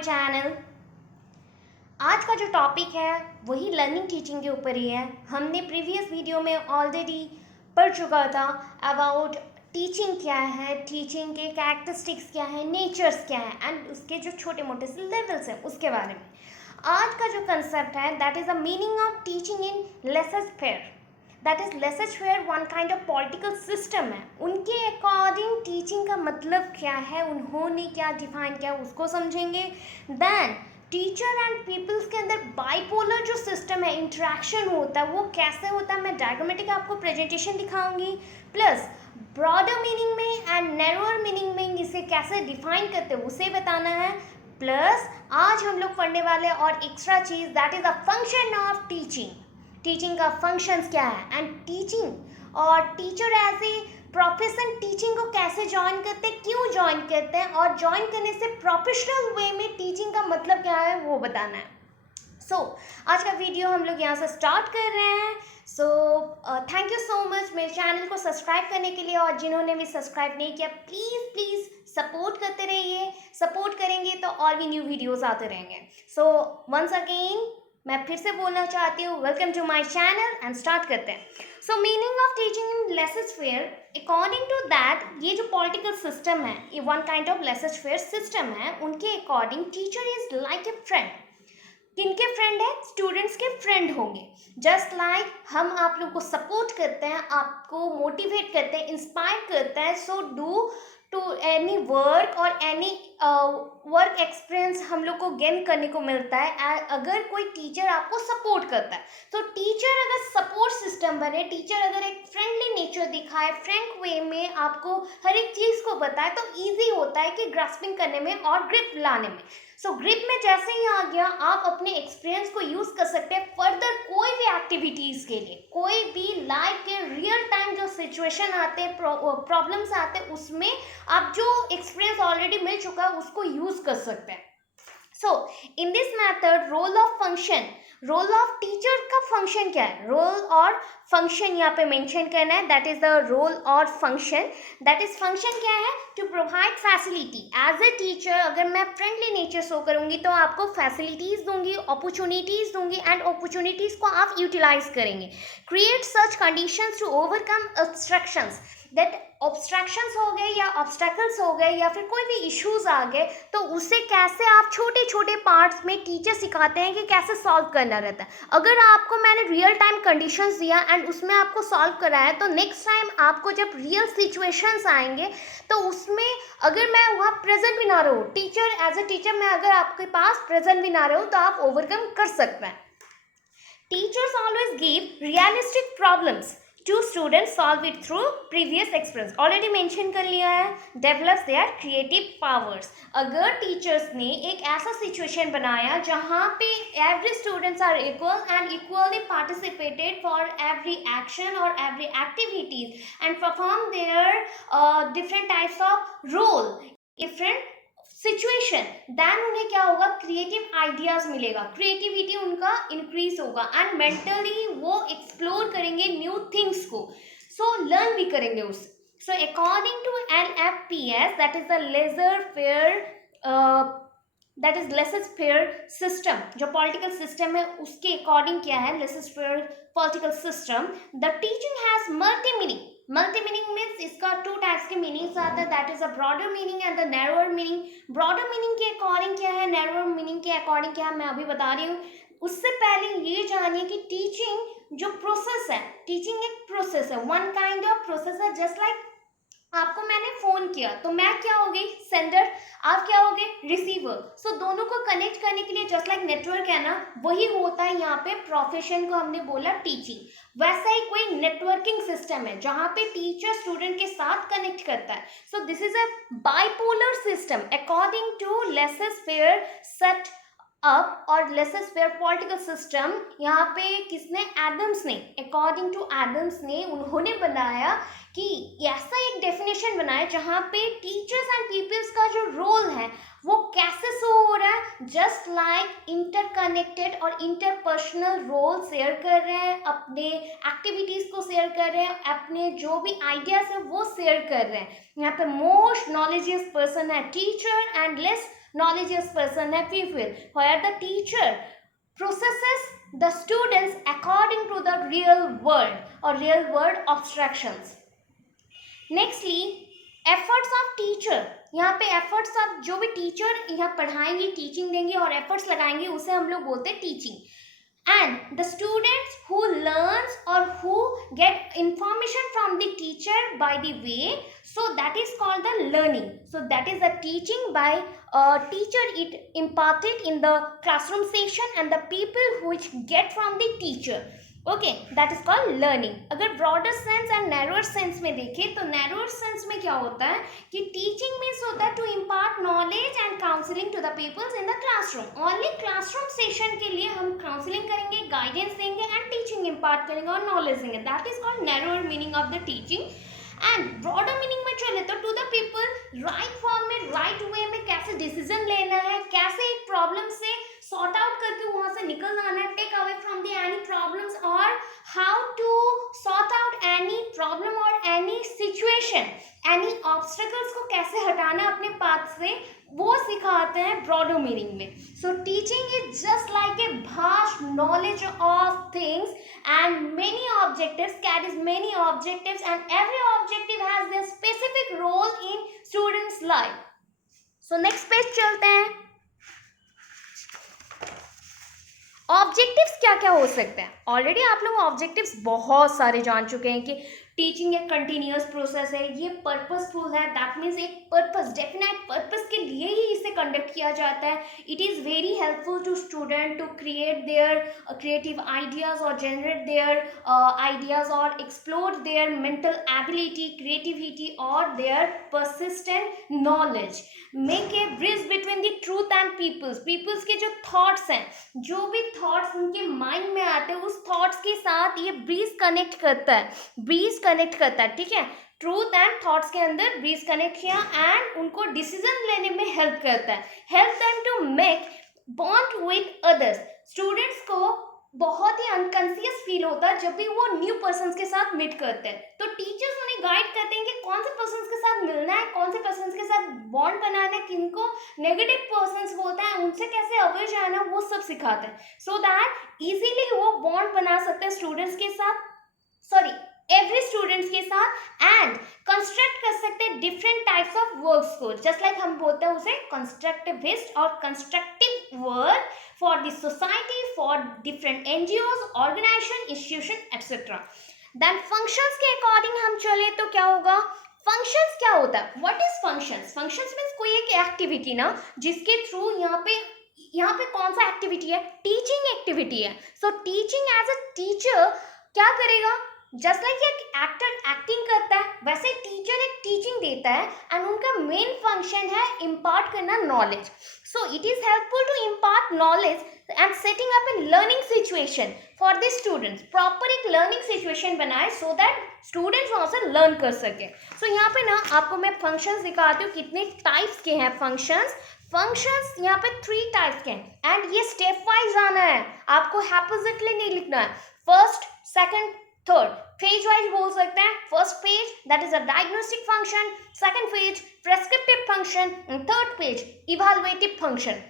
Channel. आज का जो टॉपिक है वही लर्निंग टीचिंग के ऊपर ही है। हमने प्रीवियस वीडियो में ऑलरेडी पढ़ चुका था अबाउट टीचिंग क्या है, टीचिंग के कैरेक्टरिस्टिक्स क्या है, नेचर्स क्या है एंड उसके जो छोटे मोटे से लेवल्स हैं उसके बारे में। आज का जो कंसेप्ट है that is the meaning of teaching in laissez faire. That is laissez faire one kind of political system है। उनके अकॉर्डिंग टीचिंग का मतलब क्या है, उन्होंने क्या डिफाइन किया उसको समझेंगे। देन टीचर एंड पीपल्स के अंदर बाइपोलर जो सिस्टम है, इंटरेक्शन होता है वो कैसे होता है, मैं डायग्रामेटिक आपको प्रेजेंटेशन दिखाऊंगी। प्लस ब्रॉडर मीनिंग में एंड नैरोअर मीनिंग में इसे कैसे डिफाइन करते हैं उसे बताना है। प्लस आज हम लोग पढ़ने वाले और एक्स्ट्रा चीज that is a function of teaching. Teaching का फंक्शंस क्या है एंड टीचिंग और teacher as a profession teaching को कैसे ज्वाइन करते हैं, क्यों ज्वाइन करते हैं और ज्वाइन करने से प्रोफेशनल वे में टीचिंग का मतलब क्या है वो बताना है। सो आज का वीडियो हम लोग यहाँ से स्टार्ट कर रहे हैं। So thank you so much मेरे चैनल को सब्सक्राइब करने के लिए, और जिन्होंने भी सब्सक्राइब नहीं किया प्लीज़ प्लीज़ सपोर्ट करते रहिए। सपोर्ट करेंगे तो और भी न्यू वीडियोस आते रहेंगे। सो वंस अगेन मैं फिर से बोलना चाहती हूँ, welcome to my channel and start करते हैं। So meaning of teaching in laissez faire according to that, ये जो पॉलिटिकल सिस्टम है ये one kind of laissez faire system है। उनके according teacher is like a friend. किनके फ्रेंड है? स्टूडेंट्स के फ्रेंड होंगे। जस्ट लाइक हम आप लोग को सपोर्ट करते हैं, आपको मोटिवेट करते हैं, इंस्पायर करते हैं। So do to any work और एनी वर्क एक्सपीरियंस हम लोग को गेन करने को मिलता है अगर कोई टीचर आपको सपोर्ट करता है। तो टीचर अगर सपोर्ट सिस्टम बने, टीचर अगर एक फ्रेंडली नेचर दिखाए, फ्रैंक वे में आपको हर एक चीज़ को बताए तो ईजी होता है कि ग्रास्पिंग करने में और ग्रिप लाने में। सो ग्रिप में जैसे ही आ गया, आप अपने एक्सपीरियंस को यूज़ कर सकते हैं फर्दर कोई भी एक्टिविटीज़ के लिए। कोई भी लाइफ के रियल टाइम जो सिचुएशन आते हैं, प्रॉब्लम्स आते हैं, उसमें आप जो एक्सपीरियंस ऑलरेडी मिल चुका है उसको यूज़ कर सकते हैं। So in this method role of function, role of teacher का फंक्शन क्या है, रोल और फंक्शन यहाँ पे मेंशन करना है। दैट इज द रोल और फंक्शन। दैट इज फंक्शन क्या है? To provide facility. As a teacher अगर मैं फ्रेंडली नेचर शो करूँगी तो आपको फैसिलिटीज़ दूंगी, अपॉर्चुनिटीज़ दूंगी एंड अपॉर्चुनिटीज़ को आप यूटिलाइज करेंगे। Create such conditions to overcome obstructions. That obstructions हो गए या ऑब्स्टैकल्स हो गए या फिर कोई भी इश्यूज आ गए तो उसे कैसे आप छोटे छोटे पार्ट्स में टीचर सिखाते हैं कि कैसे सॉल्व करना रहता है। अगर आपको मैंने रियल टाइम कंडीशंस दिया एंड उसमें आपको सॉल्व कराया तो नेक्स्ट टाइम आपको जब रियल सिचुएशंस आएंगे तो उसमें अगर मैं वहाँ प्रेजेंट भी ना रहूँ, टीचर एज ए टीचर मैं अगर आपके पास प्रेजेंट भी ना रहूँ तो आप ओवरकम कर सकते हैं। Teachers always give realistic problems to students, solve it through previous experience. Already mention कर लिया है, डेवलप्स देयर क्रिएटिव पावर्स। अगर टीचर्स ने एक ऐसा सिचुएशन बनाया जहाँ पे every students are equal and equally participated for every action और every activities and perform their different types of role, different situation, then उन्हें क्या होगा, क्रिएटिव आइडियाज मिलेगा, क्रिएटिविटी उनका इंक्रीज होगा एंड मेंटली वो एक्सप्लोर करेंगे न्यू थिंग्स को, सो लर्न भी करेंगे उससे। So according to LFPS that is the laissez faire, that is laissez faire system, जो पॉलिटिकल सिस्टम है उसके अकॉर्डिंग क्या है laissez faire political system. The teaching has multi meaning. Multi meaning means इसका टू टाइप्स के मीनिंग्स आता है, that is a broader meaning and the narrower meaning. Broader meaning के अकॉर्डिंग क्या है, नैरोअर मीनिंग के अकॉर्डिंग क्या है, मैं अभी बता रही हूँ। उससे पहले ये जानिए कि टीचिंग जो प्रोसेस है, टीचिंग एक प्रोसेस है, वन काइंड ऑफ प्रोसेस है। जस्ट लाइक आपको मैंने फोन किया तो मैं क्या हो गई, सेंडर, आप क्या हो गए, रिसीवर। सो दोनों को कनेक्ट करने के लिए जस्ट लाइक नेटवर्क है ना, वही होता है यहाँ पे प्रोफेशन को हमने बोला टीचिंग। वैसा ही कोई नेटवर्किंग सिस्टम है जहाँ पे टीचर स्टूडेंट के साथ कनेक्ट करता है। So this is a bipolar system according to laissez faire set up और लेसेस्फेयर पॉलिटिकल सिस्टम। यहाँ पे किसने, एडम्स ने, अकॉर्डिंग टू एडम्स ने उन्होंने बनाया कि ऐसा एक डेफिनेशन बनाया जहाँ पे टीचर्स एंड पीपल्स का जो रोल है वो कैसे शो हो रहा है, जस्ट लाइक इंटरकनेक्टेड और इंटरपर्सनल रोल शेयर कर रहे हैं, अपने एक्टिविटीज़ को शेयर कर रहे हैं, अपने जो भी आइडियाज है वो शेयर कर रहे हैं। यहाँ पे मोस्ट नॉलेजियस पर्सन है teacher and less knowledgeous person है pupil, where the teacher processes the students according to the real world or real world abstractions. Nextly, efforts of teacher. यहाँ पे efforts of जो भी teacher यहाँ पढ़ाएंगे, teaching देंगे और efforts लगाएंगे, उसे हम लोग बोलते हैं teaching. And the students who learns or who get information from the teacher by the way, so that is called the learning. So that is the teaching by teacher, it imparted in the classroom session and the people which get from the teacher. Okay, that is called learning. अगर broader sense and narrower sense में देखें तो narrower sense में क्या होता है कि teaching means होता है to impart knowledge and counselling to the peoples in the classroom. Only classroom session के लिए हम काउंसलिंग करेंगे, गाइडेंस देंगे एंड टीचिंग इम्पार्ट करेंगे और नॉलेज देंगे. That is called narrower meaning of the teaching. And broader meaning में चले तो to the people right form में, राइट वे में कैसे डिसीजन लेना है, कैसे एक प्रॉब्लम से सॉर्ट आउट करके वहां से निकल आना है, take away from the any problems, और how to sort out any problem और एनी सिचुएशन, एनी ऑब्स्टेकल्स को कैसे हटाना अपने पाथ से, वो सिखाते हैं ब्रॉडर मीनिंग में. So teaching is just like a vast knowledge of things and many objectives, carries many objectives, and every objective has their specific role in students life. So next page चलते हैं. Objectives क्या क्या हो सकते हैं. Already आप लोग objectives बहुत सारे जान चुके हैं कि टीचिंग एक कंटिन्यूअस प्रोसेस है, ये पर्पसफुल है. दैट मीन्स एक पर्पस, डेफिनेट पर्पस के लिए ही इसे कंडक्ट किया जाता है. It is very helpful to student to create their creative ideas और जनरेट देयर आइडियाज और explore their mental ability, creativity और their persistent knowledge. Make a bridge between the truth and peoples के जो thoughts हैं, जो भी thoughts उनके mind में आते हैं, उस थॉट्स के साथ ये ब्रिज कनेक्ट करता है. ठीक है, ट्रूथ एंड थॉट्स के अंदर ब्रिज कनेक्ट किया एंड उनको डिसीजन लेने में हेल्प करता है. Help them to make bond with others. Students को बहुत ही अनकॉन्शियस फील होता है जब भी वो न्यू पर्सन्स के साथ मीट करते हैं, तो टीचर्स उन्हें गाइड करते हैं कि कौन से पर्सन्स के साथ मिलना है, कौन से पर्सन्स के साथ बॉन्ड बनाना है, किनको नेगेटिव पर्सन्स बोलते हैं, उनसे कैसे अवे जाना है, वो सब सिखाते हैं. सो दैट इजीली वो बॉन्ड बना सकते हैं स्टूडेंट्स के साथ, एवरी स्टूडेंट्स के साथ, एंड कंस्ट्रक्ट कर सकते हैं डिफरेंट टाइप्स ऑफ वर्क्स को. जस्ट लाइक हम बोलते हैं उसे कंस्ट्रक्टिविस्ट और constructive work for the society, for different NGOs, organisation, institution etcetera. Then functions के अकॉर्डिंग हम चले तो क्या होगा. फंक्शंस क्या होता है, what is functions. Functions means कोई एक एक्टिविटी ना, जिसके थ्रू यहाँ पे कौन सा एक्टिविटी है, टीचिंग एक्टिविटी है. So teaching as a teacher क्या करेगा, जस्ट लाइक एक एक्टर एक्टिंग करता है, वैसे टीचर एक टीचिंग देता है एंड उनका मेन फंक्शन है इम्पार्ट करना knowledge. So it is helpful to impart knowledge and setting up a learning situation for the students. Proper एक लर्निंग सिचुएशन बनाए सो दैट स्टूडेंट्स वहाँ से लर्न कर सके. सो यहाँ पे ना आपको मैं फंक्शंस दिखाती हूँ कितने टाइप्स के हैं फंक्शंस यहाँ पे 3 टाइप्स के हैं एंड ये स्टेप वाइज आना है, आपको हैपोजिटली नहीं लिखना है. First, second, third, page wise बोल सकते हैं. First page that is a diagnostic function, second page prescriptive function, third page evaluative function.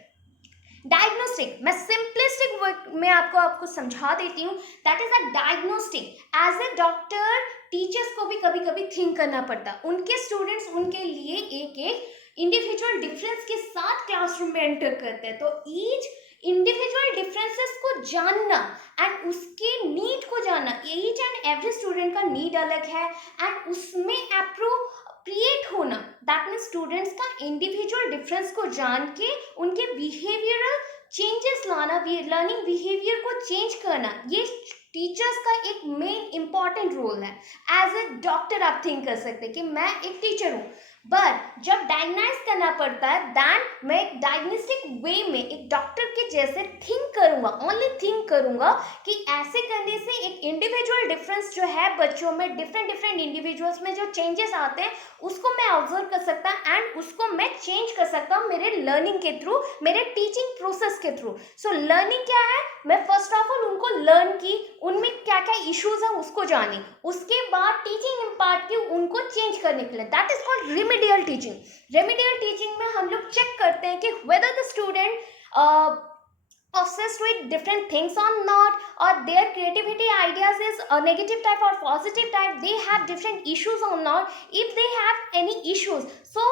Diagnostic मैं सिंपलिस्टिक वर्ड में आपको समझा देती हूँ. That is a diagnostic. As a doctor teachers को भी कभी कभी थिंक करना पड़ता है, उनके स्टूडेंट्स उनके लिए एक इंडिविजुअल डिफरेंस के साथ क्लासरूम में एंटर करते हैं. तो ईच इंडिविजुअल डिफरेंसेस को जानना एंड उसके नीड को जानना, ईच एंड एवरी स्टूडेंट का नीड अलग है एंड उसमें अप्रोप्रिएट होना, दैट मीन्स स्टूडेंट्स का इंडिविजुअल डिफरेंस को जान के उनके बिहेवियरल चेंजेस लाना, लर्निंग बिहेवियर को चेंज करना, ये टीचर्स का एक मेन इंपॉर्टेंट रोल है. एज ए डॉक्टर आप थिंक कर सकते हैं कि मैं एक टीचर हूँ, बट जब डायग्नाइज करना पड़ता है दैन मैं एक डायग्नोस्टिक वे में एक डॉक्टर के जैसे थिंक करूँगा, ओनली थिंक करूँगा कि ऐसे करने से एक इंडिविजुअल डिफरेंस जो है बच्चों में, डिफरेंट इंडिविजुअल्स में जो चेंजेस आते हैं उसको मैं ऑब्जर्व कर सकता एंड उसको मैं चेंज कर सकता हूँ मेरे लर्निंग के थ्रू, मेरे टीचिंग प्रोसेस के थ्रू. सो लर्निंग क्या है, मैं फर्स्ट ऑफ ऑल उनको लर्न की, उनमें क्या क्या इश्यूज हैं उसको जानी, उसके बाद टीचिंग इम्पार्ट की, उनको चेंज करने के लिए, that is called remedial teaching. Remedial teaching में हम लोग चेक करते हैं कि whether the student obsessed with different things or not, or their creativity ideas is a negative type or positive type, they have different issues or not. If they have any issues, so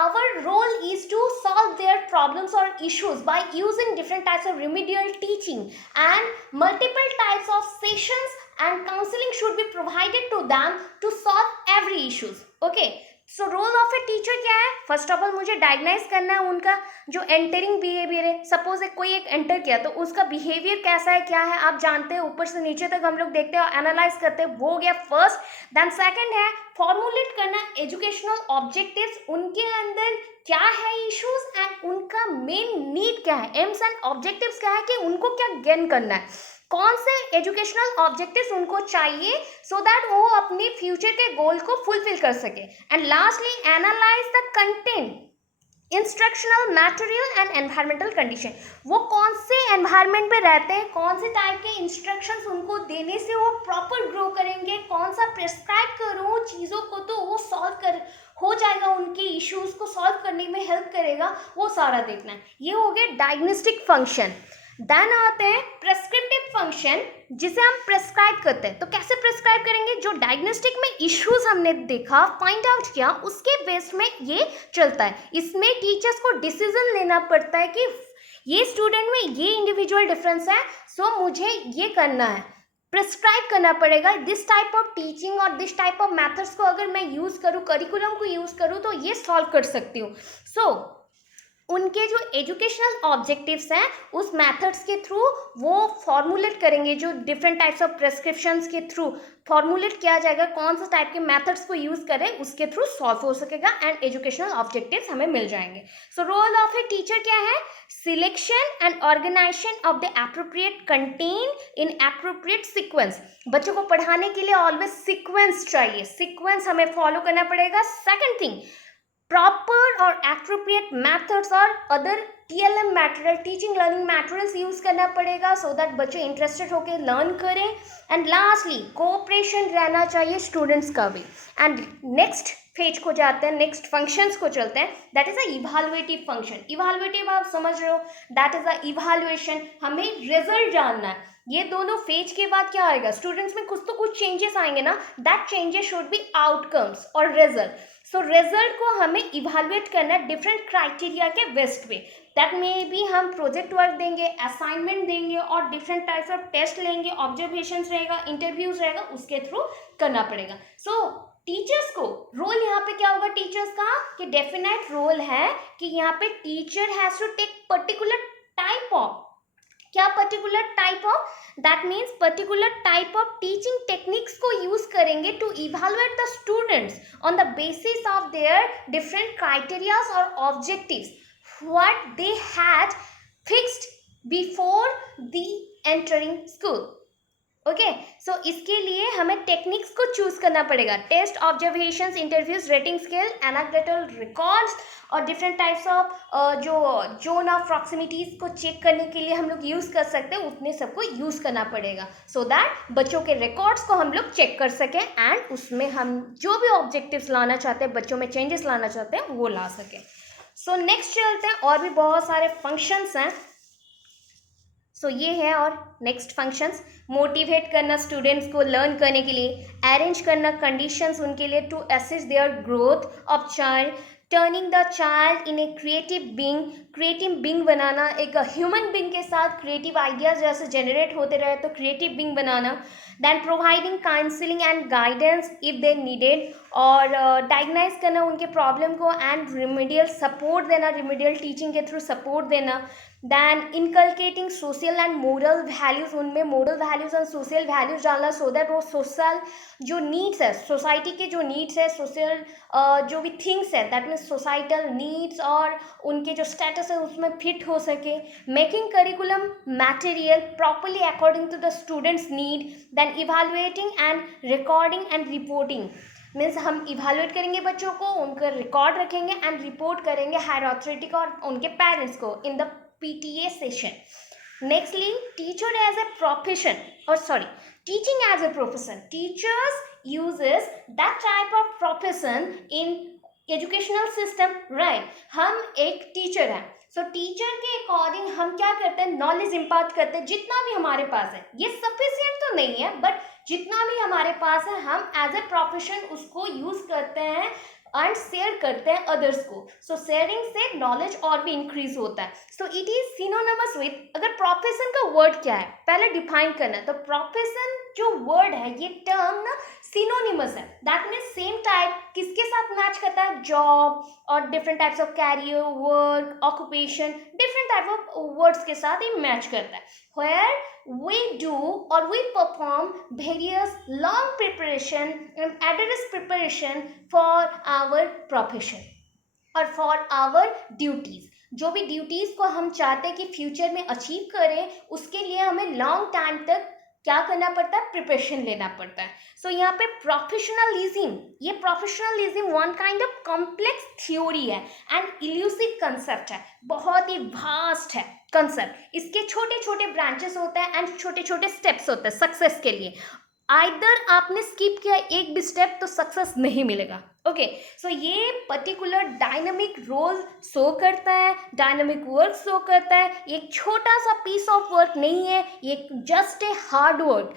our role is to solve their problems or issues by using different types of remedial teaching, and multiple types of sessions and counseling should be provided to them to solve every issues. Okay, so role of a teacher क्या है? First of all मुझे diagnose करना है उनका जो entering behaviour है। Suppose कोई एक एंटर किया तो उसका बिहेवियर कैसा है, क्या है, आप जानते हैं, ऊपर से नीचे तक हम लोग देखते हैं और एनालाइज करते हैं, वो हो गया फर्स्ट। देन सेकंड है फॉर्मुलेट करना एजुकेशनल ऑब्जेक्टिव्स, उनके अंदर क्या है इश्यूज एंड उनका मेन नीड क्या है, एम्स एंड ऑब्जेक्टिव्स क्या है, कि उनको क्या गेन करना है, कौन से एजुकेशनल ऑब्जेक्टिव्स उनको चाहिए सो दैट वो अपने फ्यूचर के गोल को फुलफिल कर सके। And lastly analyse the content, instructional material and environmental condition, वो कौन से एनवायरमेंट में रहते हैं, कौन से टाइप के इंस्ट्रक्शंस उनको देने से वो प्रॉपर ग्रो करेंगे, कौन सा प्रिस्क्राइब करो चीज़ों को तो वो सॉल्व कर हो जाएगा, उनके इश्यूज को सॉल्व करने में हेल्प करेगा, वो सारा देखना है। ये हो गया डायग्नोस्टिक फंक्शन। देन आते हैं प्रेस्क्रिप्टिव फंक्शन, जिसे हम प्रेस्क्राइब करते हैं। तो कैसे प्रेस्क्राइब करेंगे? जो डायग्नोस्टिक में इश्यूज हमने देखा, फाइंड आउट किया, उसके बेस में ये चलता है। इसमें टीचर्स को डिसीजन लेना पड़ता है कि ये स्टूडेंट में ये इंडिविजुअल डिफरेंस है, सो मुझे ये करना है, प्रिस्क्राइब करना पड़ेगा। दिस टाइप ऑफ टीचिंग और दिस टाइप ऑफ मैथड्स को अगर मैं यूज़ करूँ, करिकुलम को यूज़ करूँ, तो ये सॉल्व कर सकती हूँ। सो उनके जो एजुकेशनल ऑब्जेक्टिव्स हैं उस मेथड्स के थ्रू वो फॉर्मुलेट करेंगे, जो डिफरेंट टाइप्स ऑफ प्रेस्क्रिप्शंस के थ्रू फॉर्मुलेट किया जाएगा, कौन सा टाइप के मेथड्स को यूज़ करें, उसके थ्रू सॉल्व हो सकेगा एंड एजुकेशनल ऑब्जेक्टिव्स हमें मिल जाएंगे। So role of a teacher क्या है? Selection and organisation of the appropriate content in appropriate sequence. बच्चों को पढ़ाने के लिए ऑलवेज सीक्वेंस चाहिए, सीक्वेंस हमें फॉलो करना पड़ेगा। सेकेंड थिंग, प्रॉपर और एप्रोप्रिएट मेथड्स और other TLM material, teaching learning materials use करना पड़ेगा सो दैट बच्चे इंटरेस्टेड होकर लर्न करें। एंड लास्टली कोऑपरेशन रहना चाहिए स्टूडेंट्स का भी। एंड नेक्स्ट फेज को जाते हैं, नेक्स्ट फंक्शंस को चलते हैं, that is a evaluative function. Evaluative आप समझ रहे हो, दैट इज अ इवैल्यूएशन, हमें रिजल्ट जानना है। ये दोनों फेज के बाद क्या आएगा? स्टूडेंट्स में कुछ तो कुछ चेंजेस आएंगे ना, that changes should be outcomes और रिजल्ट। सो रिजल्ट को हमें इवैल्यूएट करना है डिफरेंट क्राइटेरिया के बेस्ट पे। दैट में भी हम प्रोजेक्ट वर्क देंगे, असाइनमेंट देंगे और डिफरेंट टाइप्स ऑफ टेस्ट लेंगे, ऑब्जर्वेशंस रहेगा, इंटरव्यूज रहेगा, उसके थ्रू करना पड़ेगा। सो टीचर्स को रोल यहाँ पे क्या होगा टीचर्स का, कि डेफिनेट रोल है कि यहाँ पे teacher has to take particular type of, क्या particular type of, that means particular type of teaching techniques को यूज करेंगे to evaluate the students on the basis of their different criterias और objectives what they had fixed before the entering school. Okay, so इसके लिए हमें techniques को choose करना पड़ेगा। Test, observations, interviews, rating scale, anecdotal records और different types of जो zone of proximities को चेक करने के लिए हम लोग यूज़ कर सकते हैं, उतने सबको यूज़ करना पड़ेगा सो दैट बच्चों के रिकॉर्ड्स को हम लोग चेक कर सकें एंड उसमें हम जो भी ऑब्जेक्टिव्स लाना चाहते हैं, बच्चों में चेंजेस लाना चाहते हैं, वो ला सकें। सो नेक्स्ट चलते हैं, और भी बहुत सारे फंक्शंस हैं। सो ये है और नेक्स्ट फंक्शंस, मोटिवेट करना स्टूडेंट्स को लर्न करने के लिए, अरेंज करना कंडीशंस उनके लिए to assist their growth of child, turning the child in a creative being बनाना, एक ह्यूमन बीइंग के साथ क्रिएटिव आइडियाज जैसे जनरेट होते रहे तो क्रिएटिव बीइंग बनाना। Then providing counselling and guidance if they needed, और डायग्नाइज करना उनके प्रॉब्लम को एंड रिमीडियल सपोर्ट देना, रिमीडियल टीचिंग के थ्रू सपोर्ट देना। Then inculcating social and moral values, उनमें moral values and social values डालना सो दैट वो सोशल जो नीड्स है, सोसाइटी के जो नीड्स है, सोशल जो भी थिंग्स है, दैट मीन्स सोसाइटल नीड्स और उनके जो स्टेटस है उसमें फिट हो सके। Making curriculum material properly according to the students need. Then evaluating and recording and reporting, means हम इवैल्यूएट करेंगे बच्चों को, उनका रिकॉर्ड रखेंगे एंड रिपोर्ट करेंगे हायर अथॉरिटी को और उनके पेरेंट्स को in the PTA session. Nextly, teacher as a profession, or sorry, teaching as a profession. Teachers uses that type of profession in educational system, right. हम एक teacher हैं, सो teacher के according हम क्या करते हैं, नॉलेज इम्पार्ट करते हैं जितना भी हमारे पास है। ये सफिशिएंट तो नहीं है, बट जितना भी हमारे पास है हम एज ए प्रोफेशन उसको यूज करते हैं एंड शेयर करते हैं अदर्स को। सो शेयरिंग से नॉलेज और भी इंक्रीज होता है। सो इट इज सिनोनिमस विथ, अगर प्रोफेशन का वर्ड क्या है पहले डिफाइन करना है, तो प्रोफेशन जो वर्ड है ये टर्म ना सिनोनिमस है, दैट मीन्स सेम टाइप किसके साथ मैच करता है, जॉब और different types of career, work, occupation, different type of words के साथ ये मैच करता है। Where we do or we perform various long preparation and arduous preparation for our profession और for our duties। जो भी ड्यूटीज को हम चाहते हैं कि फ्यूचर में अचीव करें, उसके लिए हमें लॉन्ग टाइम तक क्या करना पड़ता है, प्रिपरेशन लेना पड़ता है। सो यहाँ पे प्रोफेशनलिज्म, ये professionalism one kind of complex theory है एंड इल्यूसिव कंसेप्ट है, बहुत ही वास्ट है कंसेप्ट। इसके छोटे छोटे ब्रांचेस होते हैं एंड छोटे छोटे स्टेप्स होते हैं सक्सेस के लिए। आइदर आपने स्किप किया एक भी स्टेप तो सक्सेस नहीं मिलेगा। ओके, सो ये पर्टिकुलर डायनामिक रोल शो करता है, डायनामिक वर्क शो करता है। एक छोटा सा पीस ऑफ वर्क नहीं है, ये just a hard work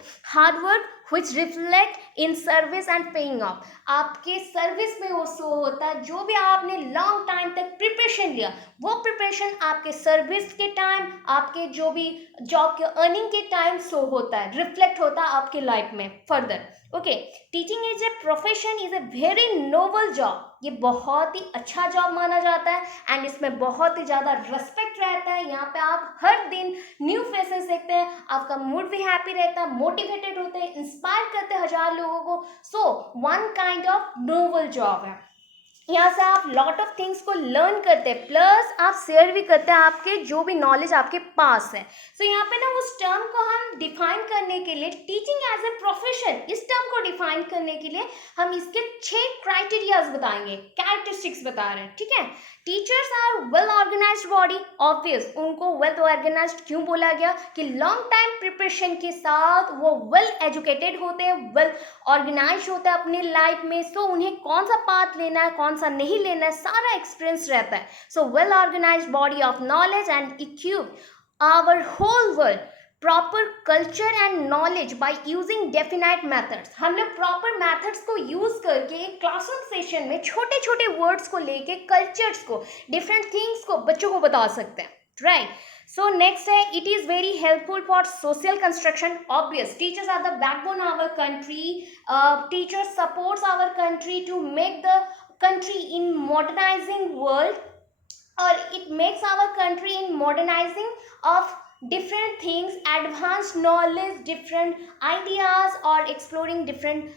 which reflect in service and paying off। आपके सर्विस में वो शो होता है, जो भी आपने लॉन्ग टाइम तक प्रिपरेशन लिया वो प्रिपरेशन आपके सर्विस के टाइम, आपके जो भी जॉब के अर्निंग के टाइम शो होता है, रिफ्लेक्ट होता है आपके लाइफ में further. Okay, teaching is a profession, is a very noble job. ये बहुत ही अच्छा जॉब माना जाता है एंड इसमें बहुत ही ज़्यादा रेस्पेक्ट रहता है। यहाँ पे आप हर दिन न्यू फेसेस देखते हैं, आपका मूड भी हैप्पी रहता है, मोटिवेटेड होते हैं, इंस्पायर करते हैं 1000 लोगों को। So one kind of noble job है। यहाँ से आप लॉट ऑफ थिंग्स को लर्न करते हैं, प्लस आप शेयर भी करते हैं आपके जो भी नॉलेज आपके पास है। सो यहाँ पे ना उस टर्म को हम डिफाइन करने के लिए, टीचिंग एज ए प्रोफेशन, इस टर्म को डिफाइन करने के लिए हम इसके 6 क्राइटेरियाज बताएंगे, कैरेक्टरिस्टिक्स बता रहे हैं, ठीक है। Teachers are well organised body, obvious उनको वेल ऑर्गेनाइज्ड क्यों बोला गया कि लॉन्ग टाइम प्रिपरेशन के साथ वो वेल एजुकेटेड होते हैं, वेल ऑर्गेनाइज्ड होते हैं अपने लाइफ में। सो उन्हें कौन सा पाथ लेना है, कौन सा नहीं लेना है, सारा एक्सपीरियंस रहता है। So well organised body of knowledge and equip our whole world proper culture and knowledge by using definite methods. हम लोग प्रॉपर मेथड्स को यूज करके क्लासरूम सेशन में छोटे छोटे वर्ड्स को लेके कल्चर्स को, डिफरेंट थिंग्स को बच्चों को बता सकते हैं, राइट। सो नेक्स्ट है, it is very helpful for social construction. Obvious teachers are the backbone of our country, teachers supports our country to make the country in modernizing world, or it makes our country in modernizing of different things, advanced knowledge, different ideas or exploring different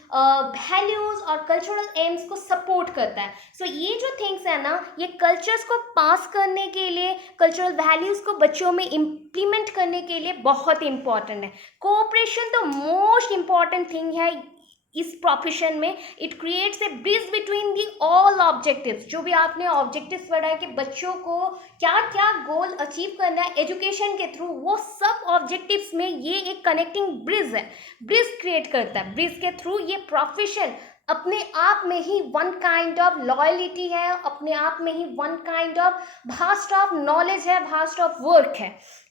values और cultural aims को support करता है। So ये जो things है ना, ये cultures को pass करने के लिए, cultural values को बच्चों में implement करने के लिए बहुत important है। Cooperation तो most important thing है इस प्रोफेशन में। It creates a bridge between the all objectives. जो भी आपने ऑब्जेक्टिव्स पढ़ा है कि बच्चों को क्या क्या गोल अचीव करना है एजुकेशन के थ्रू, वो सब ऑब्जेक्टिव्स में ये एक कनेक्टिंग ब्रिज है, ब्रिज क्रिएट करता है। ब्रिज के थ्रू ये प्रोफेशन अपने आप में ही वन काइंड ऑफ लॉयलिटी है, अपने आप में ही one kind of vast of knowledge है, भास्ट ऑफ वर्क है।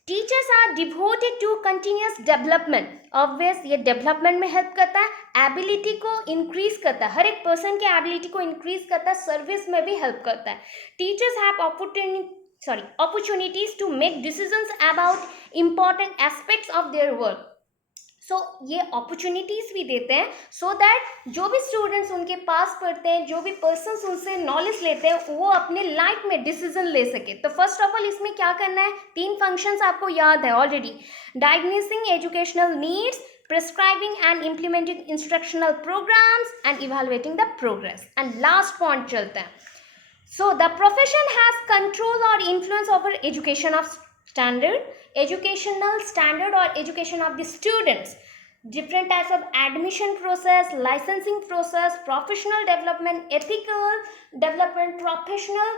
Teachers are devoted to continuous development. Obvious ये डेवलपमेंट में हेल्प करता है, एबिलिटी को इंक्रीज करता है, हर एक पर्सन के एबिलिटी को इंक्रीज करता है, सर्विस में भी हेल्प करता है। Teachers have opportunities to make decisions about important aspects of their work। सो ये अपॉर्चुनिटीज़ भी देते हैं सो दैट जो भी स्टूडेंट्स उनके पास पढ़ते हैं, जो भी पर्सन्स उनसे नॉलेज लेते हैं, वो अपने लाइफ में डिसीजन ले सके। तो फर्स्ट ऑफ ऑल इसमें क्या करना है, 3 फंक्शंस आपको याद है already, diagnosing educational needs, prescribing and implementing instructional programs and evaluating the progress। and last point चलते हैं। so the profession has control or influence over education of educational standard or education of the students, different types of admission process, licensing process, professional development, ethical development, professional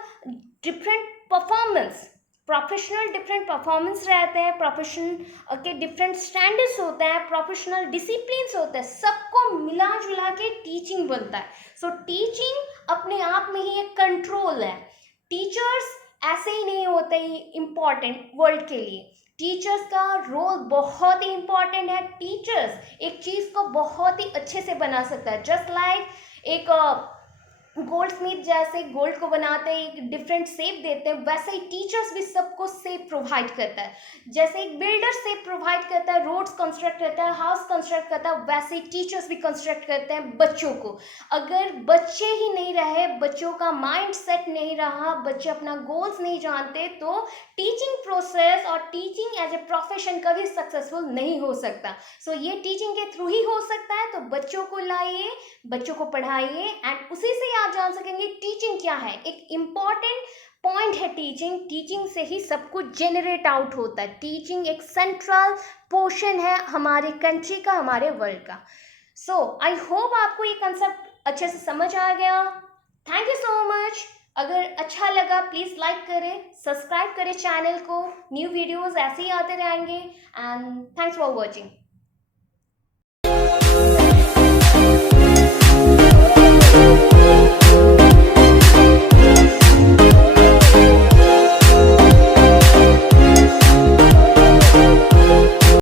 different performance professional different performance रहते हैं, profession के different standards होते हैं, professional disciplines होते हैं, सबको मिला जुला के टीचिंग बनता है. सो टीचिंग अपने आप में ही एक कंट्रोल है. टीचर्स ऐसे ही नहीं होते इम्पॉर्टेंट वर्ल्ड के लिए. टीचर्स का रोल बहुत ही इम्पॉर्टेंट है. टीचर्स एक चीज़ को बहुत ही अच्छे से बना सकता है. जस्ट लाइक एक गोल्ड स्मिथ जैसे गोल्ड को बनाते हैं, एक डिफरेंट शेप देते हैं, वैसे ही टीचर्स भी सबको शेप प्रोवाइड करता है. जैसे एक बिल्डर शेप प्रोवाइड करता है, रोड्स कंस्ट्रक्ट करता है, हाउस कंस्ट्रक्ट करता है, वैसे ही टीचर्स भी कंस्ट्रक्ट करते हैं बच्चों को. अगर बच्चे ही नहीं रहे, बच्चों का माइंड सेट नहीं रहा, बच्चे अपना गोल्स नहीं जानते, तो टीचिंग प्रोसेस और टीचिंग एज ए प्रोफेशन कभी सक्सेसफुल नहीं हो सकता. सो ये टीचिंग के थ्रू ही हो सकता है. तो बच्चों को लाइए, बच्चों को पढ़ाइए, एंड उसी से आप जान सकेंगे टीचिंग क्या है. एक इम्पॉर्टेंट पॉइंट है टीचिंग. टीचिंग से ही सब कुछ जेनरेट आउट होता है. टीचिंग एक सेंट्रल पोर्शन है हमारे कंट्री का, हमारे वर्ल्ड का. सो आई होप आपको ये कंसेप्ट अच्छे से समझ आ गया. Thank you so much. अगर अच्छा लगा प्लीज़ लाइक करें, सब्सक्राइब करें चैनल को. न्यू वीडियोस ऐसे ही आते रहेंगे. And thanks for watching.